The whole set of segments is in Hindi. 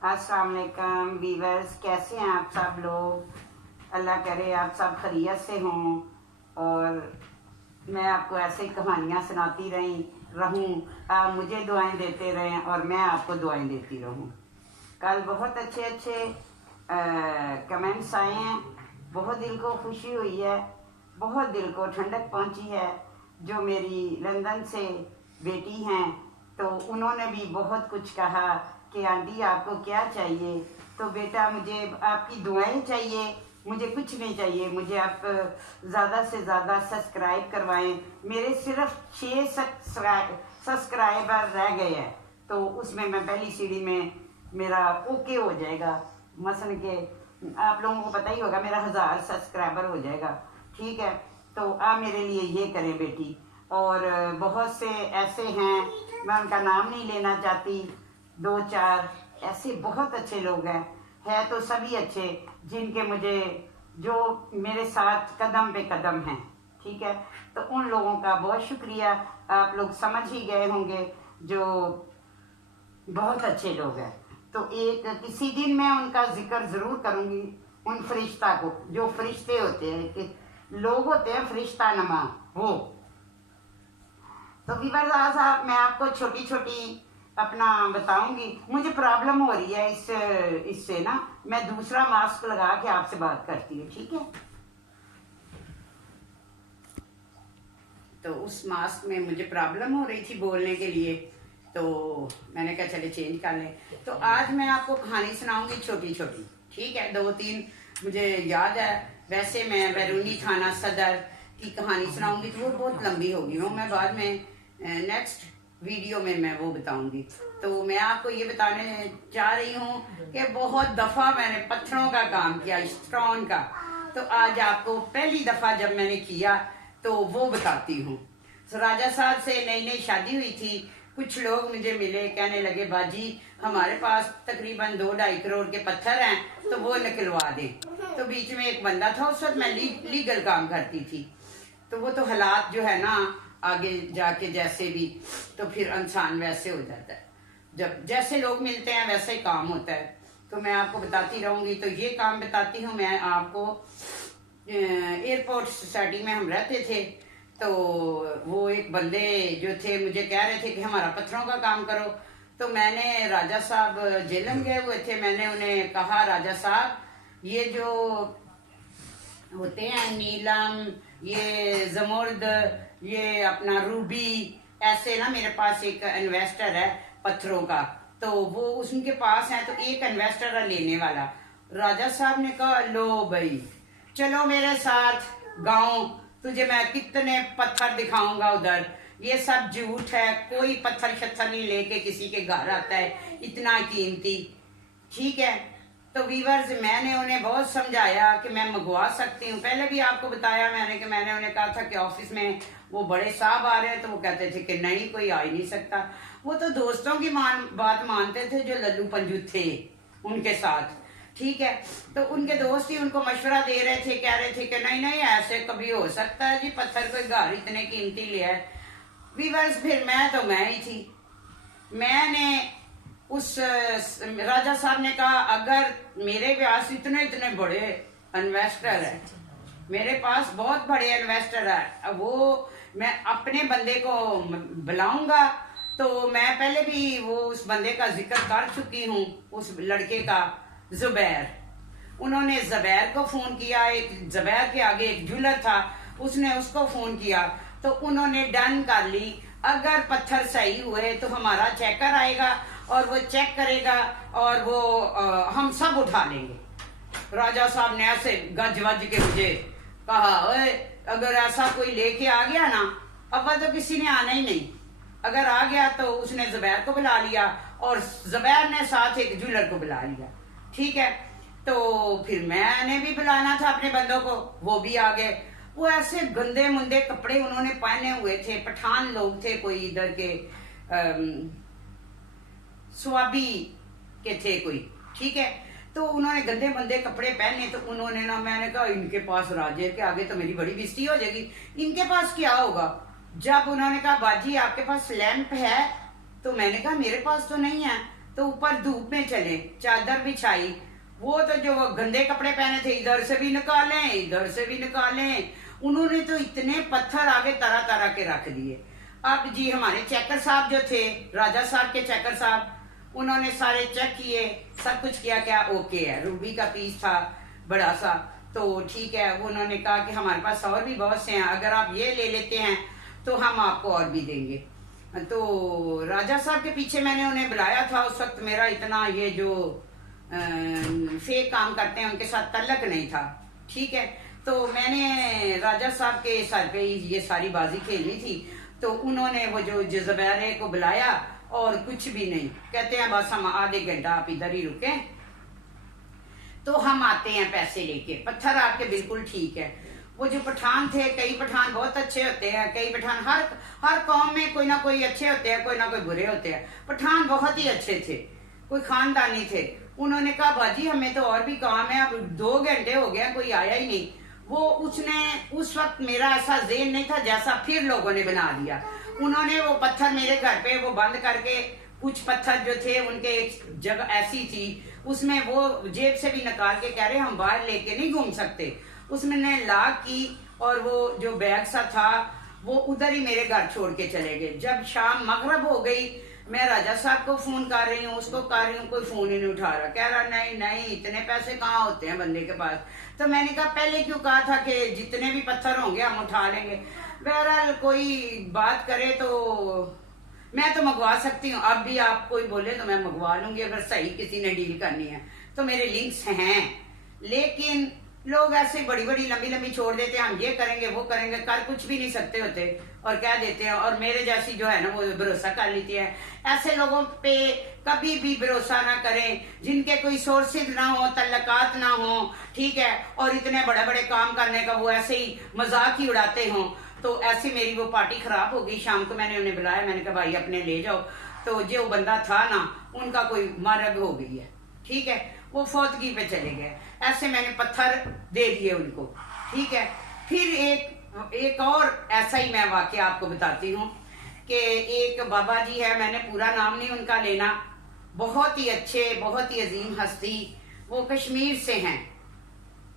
अस्सलाम वालेकुम वीवर्स, कैसे हैं आप सब लोग। अल्लाह करे आप सब खैरियत से हों और मैं आपको ऐसे ही कहानियाँ सुनाती रहूं। आप मुझे दुआएं देते रहें और मैं आपको दुआएं देती रहूं। कल बहुत अच्छे अच्छे कमेंट्स आए हैं, बहुत दिल को खुशी हुई है, बहुत दिल को ठंडक पहुंची है। जो मेरी लंदन से बेटी हैं तो उन्होंने भी बहुत कुछ कहा कि आंटी आपको क्या चाहिए। तो बेटा मुझे आपकी दुआएं चाहिए, मुझे कुछ नहीं चाहिए। मुझे आप ज़्यादा से ज़्यादा सब्सक्राइब करवाएं। मेरे सिर्फ 6 सब्सक्राइबर रह गए हैं तो उसमें मैं पहली सीढ़ी में मेरा ओके हो जाएगा। मसलन के आप लोगों को पता ही होगा मेरा 1000 सब्सक्राइबर हो जाएगा। ठीक है, तो आप मेरे लिए ये करें बेटी। और बहुत से ऐसे हैं, मैं उनका नाम नहीं लेना चाहती, 2-4 ऐसे बहुत अच्छे लोग हैं, है तो सभी अच्छे, जिनके मुझे जो मेरे साथ कदम पे कदम हैं। ठीक है, तो उन लोगों का बहुत शुक्रिया। आप लोग समझ ही गए होंगे जो बहुत अच्छे लोग हैं। तो एक किसी दिन मैं उनका जिक्र ज़रूर करूँगी, उन फरिश्ता को, जो फरिश्ते होते हैं, कि लोग होते हैं फरिश्ता नमा वो। तो वीवर साहब मैं आपको छोटी छोटी अपना बताऊंगी। मुझे प्रॉब्लम हो रही है इससे ना, मैं दूसरा मास्क लगा के आपसे बात करती हूँ। ठीक है, तो उस मास्क में मुझे प्रॉब्लम हो रही थी बोलने के लिए, तो मैंने कहा चले चेंज कर लें। तो आज मैं आपको कहानी सुनाऊंगी छोटी छोटी। ठीक है, 2-3 मुझे याद है। वैसे मैं बैरूनी थाना सदर की कहानी सुनाऊंगी तो वो बहुत लंबी होगी, वो मैं बाद में नेक्स्ट वीडियो में मैं वो बताऊंगी। तो मैं आपको ये बताने चाह रही हूँ कि बहुत दफ़ा मैंने पत्थरों का काम किया, स्टोन का। तो आज आपको पहली दफ़ा जब मैंने किया तो वो बताती हूँ। तो राजा साहब से नई नई शादी हुई थी। कुछ लोग मुझे मिले, कहने लगे बाजी हमारे पास तकरीबन 2-2.5 करोड़ के पत्थर हैं तो वो निकलवा दे। तो बीच में एक बंदा था, उस वक्त मैं लीगल काम करती थी। तो वो तो हालात जो है ना आगे जाके जैसे भी, तो फिर इंसान वैसे हो जाता है, जब जैसे लोग मिलते हैं वैसे ही काम होता है। तो मैं आपको बताती रहूंगी। तो ये काम बताती हूँ मैं आपको। एयरपोर्ट सोसाइटी में हम रहते थे, तो वो एक बंदे जो थे मुझे कह रहे थे कि हमारा पत्थरों का काम करो। तो मैंने, राजा साहब जेलम गए हुए थे, मैंने उन्हें कहा राजा साहब ये जो होते हैं नीलम, ये जमुर्द, ये अपना रूबी, ऐसे ना मेरे पास एक इन्वेस्टर है पत्थरों का, तो वो उनके पास है, तो एक इन्वेस्टर है लेने वाला। राजा साहब ने कहा लो भाई चलो मेरे साथ गांव, तुझे मैं कितने पत्थर दिखाऊंगा उधर। ये सब झूठ है, कोई पत्थर शत्थर नहीं लेके किसी के घर आता है इतना कीमती। ठीक है, तो वीवर्स मैंने उन्हें बहुत समझाया कि मैं मंगवा सकती हूँ। पहले भी आपको बताया मैंने कि मैंने उन्हें कहा था कि ऑफिस में वो बड़े साहब आ रहे हैं, तो वो कहते थे कि नहीं कोई आ ही नहीं सकता। वो तो दोस्तों की बात मानते थे जो लल्लू पंजू थे उनके साथ। ठीक है, तो उनके दोस्त ही उनको मशवरा दे रहे थे, कह रहे थे कि नहीं नहीं ऐसे कभी हो सकता है जी, पत्थर कोई घर इतने कीमती लिया है। वीवर्स फिर मैं ही थी। मैंने उस राजा साहब ने कहा अगर मेरे पास इतने इतने बड़े इन्वेस्टर है, मेरे पास बहुत बड़े इन्वेस्टर है, वो मैं अपने बंदे को बुलाऊंगा। तो मैं पहले भी वो उस बंदे का जिक्र कर चुकी हूँ, उस लड़के का, जुबैर। उन्होंने जुबैर को फोन किया, एक जुबैर के आगे एक ज्वेलर था, उसने उसको फोन किया, तो उन्होंने डन कर ली। अगर पत्थर सही हुए तो हमारा चेकर आएगा और वो चेक करेगा और वो हम सब उठा लेंगे। राजा साहब ने ऐसे गज वज के मुझे कहा ओए अगर ऐसा कोई लेके आ गया ना, अब तो किसी ने आना ही नहीं, अगर आ गया तो उसने जुबैर को बुला लिया और जुबैर ने साथ एक ज्वेलर को बुला लिया। ठीक है, तो फिर मैंने भी बुलाना था अपने बंदों को, वो भी आ गए। वो ऐसे गंदे मुंदे कपड़े उन्होंने पहने हुए थे, पठान लोग थे, कोई इधर के स्वाबी के थे कोई। ठीक है, तो उन्होंने गंदे मंदे कपड़े पहने। तो उन्होंने ना, मैंने कहा इनके पास राजे के आगे तो मेरी बड़ी बेइज्जती हो जाएगी, इनके पास क्या होगा। जब उन्होंने कहा बाजी आपके पास लैंप है, तो मैंने कहा मेरे पास तो नहीं है। तो तो ऊपर धूप में चले, चादर बिछाई, वो तो जो गंदे कपड़े पहने थे इधर से भी निकाले इधर से भी निकाले, उन्होंने तो इतने पत्थर आगे तरह तरह के रख दिए। अब जी हमारे चेकर साहब जो थे, राजा साहब के चेकर साहब, उन्होंने सारे चेक किए, सब कुछ किया, क्या ओके है। रूबी का पीस था बड़ा सा, तो ठीक है। उन्होंने कहा कि हमारे पास और भी बहुत से हैं, अगर आप ये ले लेते हैं तो हम आपको और भी देंगे। तो राजा साहब के पीछे मैंने उन्हें बुलाया था। उस वक्त मेरा इतना ये जो फेक काम करते हैं उनके साथ तल्लक नहीं था, ठीक है। तो मैंने राजा साहब के सर पे ये सारी बाजी खेलनी थी। तो उन्होंने वो जो जज़बैरे को बुलाया और कुछ भी नहीं, कहते हैं बस हम आधे घंटा आप इधर ही रुके, तो हम आते हैं पैसे लेके। पत्थर आपके बिल्कुल ठीक है। वो जो पठान थे, कई पठान बहुत अच्छे होते हैं, कई पठान हर कौम में कोई ना कोई अच्छे होते हैं, कोई ना कोई बुरे होते हैं। पठान बहुत ही अच्छे थे, कोई खानदानी थे। उन्होंने कहा बाजी हमें तो और भी काम है, अब 2 घंटे हो गए कोई आया ही नहीं। वो उस वक्त मेरा ऐसा ज़हन नहीं था जैसा फिर लोगों ने बना दिया। उन्होंने वो पत्थर मेरे घर पे वो बंद करके, कुछ पत्थर जो थे उनके एक जगह ऐसी थी उसमें वो जेब से भी निकाल के कह रहे हम बाहर लेके नहीं घूम सकते। उसमें ने लाक की और वो जो बैग सा था वो उधर ही मेरे घर छोड़ के चले गए। जब शाम मगरब हो गई, मैं राजा साहब को फोन कर रही हूँ, उसको कर रही हूँ, कोई फोन ही नहीं उठा रहा। कह रहा नहीं नहीं इतने पैसे कहाँ होते हैं बंदे के पास। तो मैंने कहा पहले क्यों कहा था कि जितने भी पत्थर होंगे हम उठा लेंगे। बहरहाल कोई बात करे तो मैं तो मंगवा सकती हूँ, अब भी आप कोई बोले तो मैं मंगवा लूंगी अगर सही किसी ने डील करनी है तो मेरे लिंक्स हैं। लेकिन लोग ऐसे बड़ी बड़ी लंबी लंबी छोड़ देते हैं, हम ये करेंगे वो करेंगे, कर कुछ भी नहीं सकते होते और कह देते हैं। और मेरे जैसी जो है ना वो भरोसा कर लेती है। ऐसे लोगों पे कभी भी भरोसा ना करें जिनके कोई सोर्सेज ना हो, तल्लकात ना हो, ठीक है, और इतने बड़े बड़े काम करने का वो ऐसे ही मजाक ही उड़ाते हों। तो ऐसी मेरी वो पार्टी खराब हो गई। शाम को मैंने उन्हें बुलाया, मैंने कहा भाई अपने ले जाओ। तो जो बंदा था ना उनका कोई मरग हो गई है, ठीक है, वो फौतगी पे चले गए। ऐसे मैंने पत्थर दे दिए उनको, ठीक है। फिर एक और ऐसा ही मैं वाकया आपको बताती हूँ कि एक बाबा जी है, मैंने पूरा नाम नहीं उनका लेना, बहुत ही अच्छे, बहुत ही अजीम हस्ती, वो कश्मीर से हैं,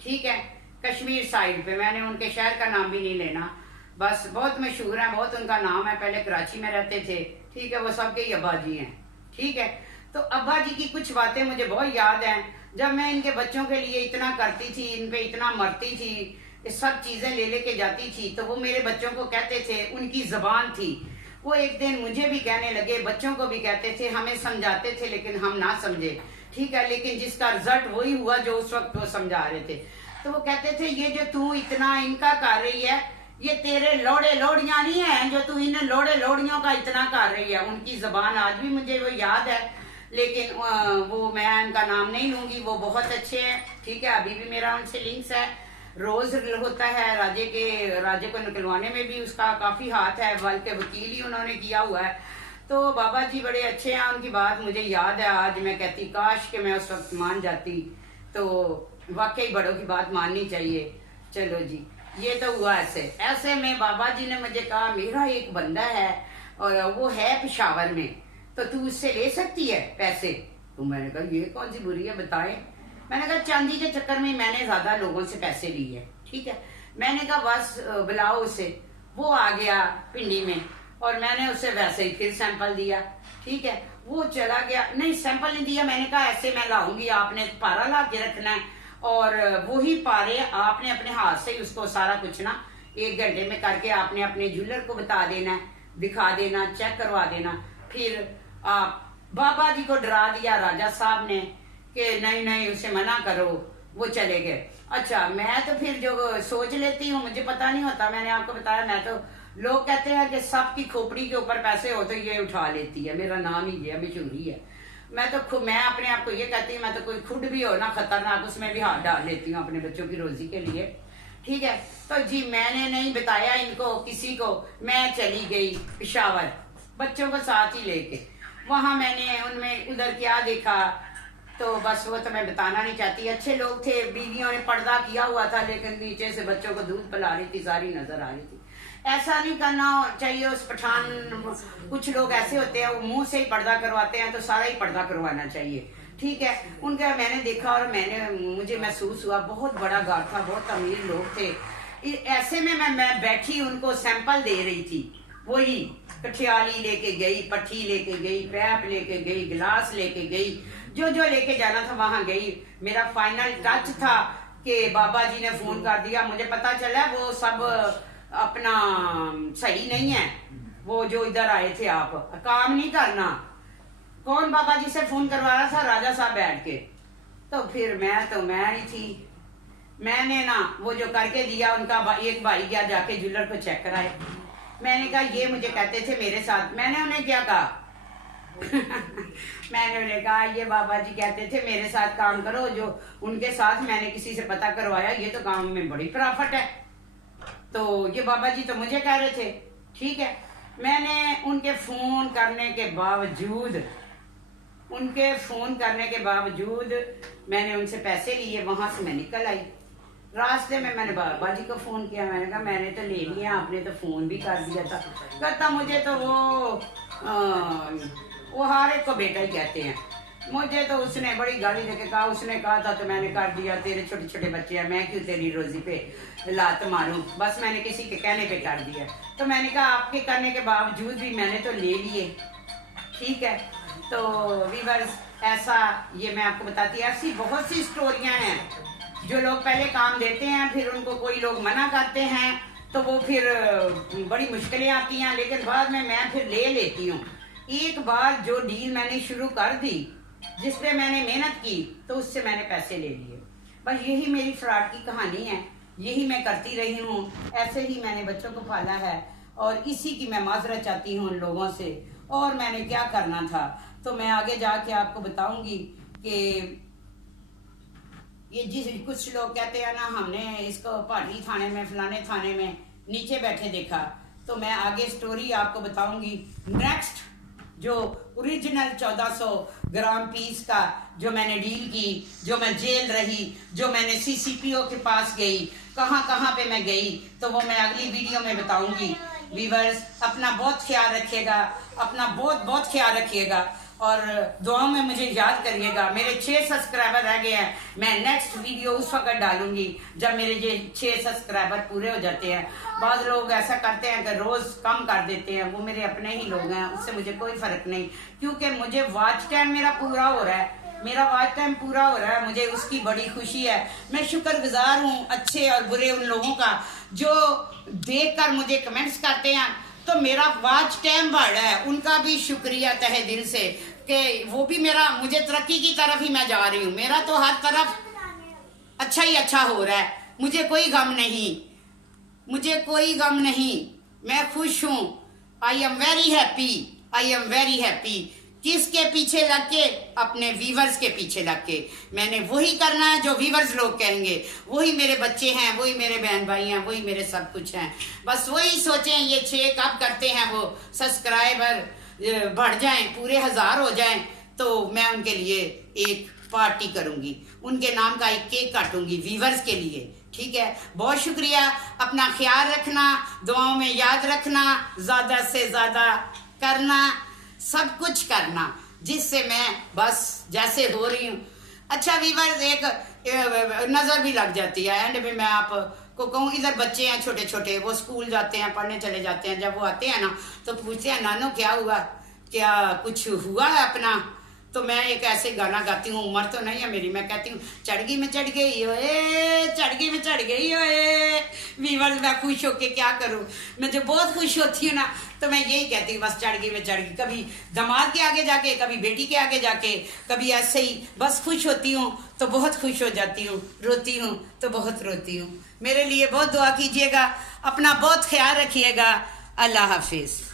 ठीक है, कश्मीर साइड पे। मैंने उनके शहर का नाम भी नहीं लेना, बस बहुत मशहूर है, बहुत उनका नाम है, पहले कराची में रहते थे, ठीक है, वो सबके ही अब्बा जी हैं, ठीक है। तो अब्बा जी की कुछ बातें मुझे बहुत याद हैं। जब मैं इनके बच्चों के लिए इतना करती थी, इन पे इतना मरती थी, सब चीजें ले लेके जाती थी, तो वो मेरे बच्चों को कहते थे, उनकी जबान थी, वो एक दिन मुझे भी कहने लगे, बच्चों को भी कहते थे, हमें समझाते थे लेकिन हम ना समझे, ठीक है, लेकिन जिसका रिजल्ट वही हुआ जो उस वक्त वो समझा रहे थे। तो वो कहते थे ये जो तू इतना इनका कर रही है, ये तेरे लोड़े लोड़ियां नहीं है जो तू इन लोड़े लोड़ियों का इतना कर रही है। उनकी जबान आज भी मुझे वो याद है, लेकिन वो मैं उनका नाम नहीं लूंगी। वो बहुत अच्छे हैं, ठीक है, अभी भी मेरा उनसे लिंक्स है, रोज होता है। राजे को निकलवाने में भी उसका काफी हाथ है, बल्कि वकील ही उन्होंने किया हुआ है। तो बाबा जी बड़े अच्छे हैं, उनकी बात मुझे याद है आज। मैं कहती काश कि मैं उस वक्त मान जाती, तो वाकई बड़ों की बात माननी चाहिए। चलो जी, ये तो हुआ ऐसे में बाबा जी ने मुझे कहा मेरा एक बंदा है और वो है पेशावर में, तो तू उससे ले सकती है पैसे। तो मैंने कहा ये कौन सी बुरी है बताएं। मैंने कहा चांदी के चक्कर में मैंने ज्यादा लोगों से पैसे लिए है, ठीक है। मैंने कहा बस बुलाओ उसे। वो आ गया पिंडी में और मैंने उसे वैसे ही फिर सैंपल दिया, ठीक है। वो चला गया, नहीं सैंपल नहीं दिया, मैंने कहा ऐसे मैं लाऊंगी, आपने पारा ला के रखना है और वही पारे आपने अपने हाथ से उसको सारा कुछ ना 1 घंटे में करके आपने अपने ज्वेलर को बता देना है, दिखा देना, चेक करवा देना। फिर आप बाबा जी को डरा दिया राजा साहब ने कि नहीं नहीं उसे मना करो, वो चले गए। अच्छा, मैं तो फिर जो सोच लेती हूँ, मुझे पता नहीं होता, मैंने आपको बताया, मैं तो लोग कहते हैं कि सबकी खोपड़ी के ऊपर पैसे हो तो ये उठा लेती है, मेरा नाम ही है, मशहूरी है। मैं अपने आप को ये कहती हूँ, मैं तो कोई खुद भी हो ना खतरनाक, उसमें भी हाथ डाल लेती हूँ अपने बच्चों की रोजी के लिए, ठीक है। तो जी मैंने नहीं बताया इनको किसी को, मैं चली गई पेशावर बच्चों को साथ ही लेके। वहां मैंने उनमें उधर क्या देखा तो बस वो तो मैं बताना नहीं चाहती। अच्छे लोग थे, बीवियों ने पर्दा किया हुआ था, लेकिन नीचे से बच्चों को दूध पिला रही थी, सारी नजर आ रही थी। ऐसा नहीं करना चाहिए। उस पठान, कुछ लोग ऐसे होते हैं वो मुंह से ही पर्दा करवाते हैं, तो सारा ही पर्दा करवाना चाहिए, ठीक है। उनका मैंने देखा और मुझे महसूस हुआ बहुत बड़ा घर था, बहुत अमीर लोग थे। ऐसे में मैं बैठी उनको सैंपल दे रही थी, वही कठियाली लेके गई, पट्टी लेके गई, पैप लेके गई, गिलास लेके गई, जो लेके जाना था वहां गई। मेरा फाइनल टच था कि बाबा जी ने फोन कर दिया, मुझे पता चला वो सब अपना सही नहीं है, वो जो इधर आए थे आप काम नहीं करना। कौन बाबा जी से फोन करवा रहा था? राजा साहब बैठ के। तो फिर मैं ही थी, मैंने ना वो जो करके दिया, उनका एक भाई गया जाके ज्वेलर को चेक कराए। मैंने कहा ये मुझे कहते थे मेरे साथ, मैंने उन्हें क्या कहा मैंने उन्हें कहा ये बाबा जी कहते थे मेरे साथ काम करो, जो उनके साथ मैंने किसी से पता करवाया, ये तो काम में बड़ी प्रॉफिट है। तो ये बाबा जी तो मुझे कह रहे थे, ठीक है। मैंने उनके फोन करने के बावजूद मैंने उनसे पैसे लिए, वहां से मैं निकल आई। रास्ते में मैंने बाबा जी को फोन किया, मैंने कहा मैंने तो ले लिया, आपने तो फोन भी कर दिया था। कहता मुझे तो वो हर एक को बेटा ही कहते हैं, मुझे तो उसने बड़ी गाली देके कहा, उसने कहा था तो मैंने कर दिया, तेरे छोटे छोटे बच्चे हैं, मैं क्यों तेरी रोजी पे लात मारूं, बस मैंने किसी के कहने पे कर दिया। तो मैंने कहा आपके करने के बावजूद भी मैंने तो ले लिए, ठीक है। तो वीवर्स ऐसा, ये मैं आपको बताती, ऐसी बहुत सी स्टोरियां हैं। जो लोग पहले काम देते हैं, फिर उनको कोई लोग मना करते हैं, तो वो फिर बड़ी मुश्किलें आती हैं, लेकिन बाद में मैं फिर ले लेती हूँ। एक बार जो डील मैंने शुरू कर दी, जिस पे मैंने मेहनत की, तो उससे मैंने पैसे ले लिए। बस यही मेरी फ्रॉड की कहानी है, यही मैं करती रही हूँ, ऐसे ही मैंने बच्चों को पाला है, और इसी की मैं माजरत चाहती हूँ उन लोगों से। और मैंने क्या करना था तो मैं आगे जाके आपको बताऊंगी कि ये कुछ लोग कहते हैं ना, हमने इसको पाटली थाने में, फलाने थाने में नीचे बैठे देखा, तो मैं आगे स्टोरी आपको बताऊंगी। नेक्स्ट जो ओरिजिनल 1400 ग्राम पीस का जो मैंने डील की, जो मैं जेल रही, जो मैंने सीसीपीओ के पास गई, कहाँ पे मैं गई, तो वो मैं अगली वीडियो में बताऊंगी। वीवर्स अपना बहुत ख्याल रखिएगा, अपना बहुत ख्याल रखिएगा, और दुआओं में मुझे याद करिएगा। मेरे 6 सब्सक्राइबर रह गए हैं, मैं नेक्स्ट वीडियो उस वक्त डालूंगी जब मेरे ये 6 सब्सक्राइबर पूरे हो जाते हैं। बाद लोग ऐसा करते हैं कि रोज कम कर देते हैं, वो मेरे अपने ही लोग हैं, उससे मुझे कोई फर्क नहीं, क्योंकि मुझे वॉच टाइम मेरा पूरा हो रहा है, मुझे उसकी बड़ी खुशी है। मैं शुक्रगुजार हूँ अच्छे और बुरे उन लोगों का जो देखकर मुझे कमेंट्स करते हैं, तो मेरा वॉच टाइम बढ़ रहा है, उनका भी शुक्रिया तहे दिल से कि वो भी मुझे तरक्की की तरफ ही मैं जा रही हूँ। मेरा तो हर तरफ अच्छा ही अच्छा हो रहा है, मुझे कोई गम नहीं, मैं खुश हूँ। I am very happy. किसके पीछे लग के? अपने व्यूवर्स के पीछे लग के। मैंने वही करना है जो व्यूवर्स लोग कहेंगे, वही मेरे बच्चे हैं, वही मेरे बहन भाई हैं, वही मेरे सब कुछ हैं। बस वही सोचें, ये 6 कब करते हैं वो सब्सक्राइबर बढ़ जाएं, पूरे 1000 हो जाएं, तो मैं उनके लिए एक पार्टी करूंगी, उनके नाम का एक केक काटूंगी व्यूवर्स के लिए, ठीक है। बहुत शुक्रिया, अपना ख्याल रखना, दुआओं में याद रखना, ज्यादा से ज्यादा करना, सब कुछ करना, जिससे मैं बस जैसे हो रही हूँ। अच्छा व्यूवर्स, एक नजर भी लग जाती है। एंड में मैं आपको कहूँ, इधर बच्चे हैं छोटे छोटे, वो स्कूल जाते हैं, पढ़ने चले जाते हैं, जब वो आते हैं ना तो पूछते हैं नानो क्या हुआ, क्या कुछ हुआ है अपना, तो मैं एक ऐसे गाना गाती हूँ, उम्र तो नहीं है मेरी, मैं कहती हूँ चढ़गी में चढ़ गई ओए। व्यूवर्स मैं खुश होके क्या करूँ, मैं जब बहुत खुश होती हूँ ना तो मैं यही कहती हूँ बस चढ़गी में चढ़ गई। कभी दामाद के आगे जाके, कभी बेटी के आगे जाके, कभी ऐसे ही बस खुश होती हूँ तो बहुत खुश हो जाती हूँ, रोती हूँ तो बहुत रोती हूँ। मेरे लिए बहुत दुआ कीजिएगा, अपना बहुत ख्याल रखिएगा। अल्लाह हाफिज।